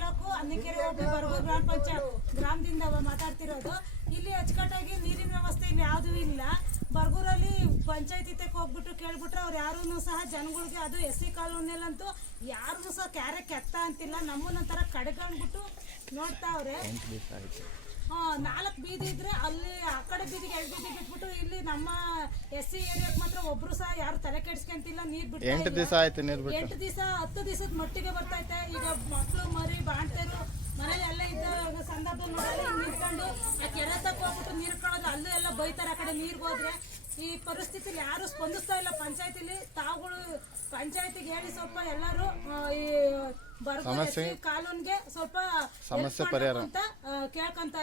ತಾಲೂಕು ಅನ್ನಕೆರೆ ಹೋಗಿ ಗ್ರಾಮ ಪಂಚಾಯತ್ ಗ್ರಾಮದಿಂದ ಮಾತಾಡ್ತಿರೋದು. ಇಲ್ಲಿ ಅಚ್ಚುಕಟ್ಟಾಗಿ ನೀರಿನ ವ್ಯವಸ್ಥೆ ಇಲ್ಲಿ ಯಾವುದೂ ಇಲ್ಲ. ಬರ್ಗೂರಲ್ಲಿ ಪಂಚಾಯತಿ ಹೋಗ್ಬಿಟ್ಟು ಕೇಳ್ಬಿಟ್ರೆ ಅವ್ರು ಯಾರೂ ಸಹ ಜನಗಳಿಗೆ ಅದು ಎಸ್ ಸಿ ಕಾಲೋನಿಯಲ್ಲಂತೂ ಯಾರಿಗೂ ಸಹ ಕ್ಯಾರೆ ಕೆತ್ತ ಅಂತಿಲ್ಲ. ನಮ್ಮನ್ನೊಂಥರ ಕಡೆಗಂದ್ಬಿಟ್ಟು ನೋಡ್ತಾವ್ರೆ ನಾಲ್ಕು ಬೀದಿ ಇದ್ರೆ ಅಲ್ಲಿ ಆ ಕಡೆ ಬೀದಿಗೆ ಎರಡು ಬೀದಿ ಬಿಟ್ಬಿಟ್ಟು ಇಲ್ಲಿ ನಮ್ಮ ಎಸ್ ಸಿ ಏರಿಯಾಕ್ ಮಾತ್ರ ಒಬ್ರು ಸಹ ಯಾರು ತಲೆ ಕೆಡ್ಸ್ಕೊಂತಿಲ್ಲ ನೀರ್ ಬಿಟ್ಟು ಎಂಟು ದಿವಸ ಆಯ್ತು ನೀರು ಬಿಟ್ಟು. ಎಂಟು ದಿವಸ ಹತ್ತು ದಿವಸದ ಮಟ್ಟಿಗೆ ಬರ್ತೈತೆ ಈಗ ಮಕ್ಕಳು ಮರಿ ಬಾಣ್ತೇರು ಮನೇಲಿ ಎಲ್ಲ ಇದ್ದ ಸಂದರ್ಭ ನಿಂತ್ಕೊಂಡು ಆ ಕೆರೆ ತಕ್ಕ ಹೋಗ್ಬಿಟ್ಟು ನೀರು ಕಳೋದು ಅಲ್ಲೂ ಎಲ್ಲ ಬೈತಾರೆ ಆ ಕಡೆ ನೀರ್ ಹೋದ್ರೆ. ಈ ಪರಿಸ್ಥಿತಿಲಿ ಯಾರು ಸ್ಪಂದಿಸ್ತಾ ಇಲ್ಲ ಪಂಚಾಯತಿಲಿ. ತಾವುಗಳು ಪಂಚಾಯತಿಗೆ ಹೇಳಿ ಸ್ವಲ್ಪ ಎಲ್ಲರೂ ಈ ಬರ್ತಾರೆ ಕಾನೂನ್ಗೆ ಸ್ವಲ್ಪ ಸಮಸ್ಯೆ ಪರಿಹಾರ. ಅಂತ ಕೇಳ್ಕೊಂತ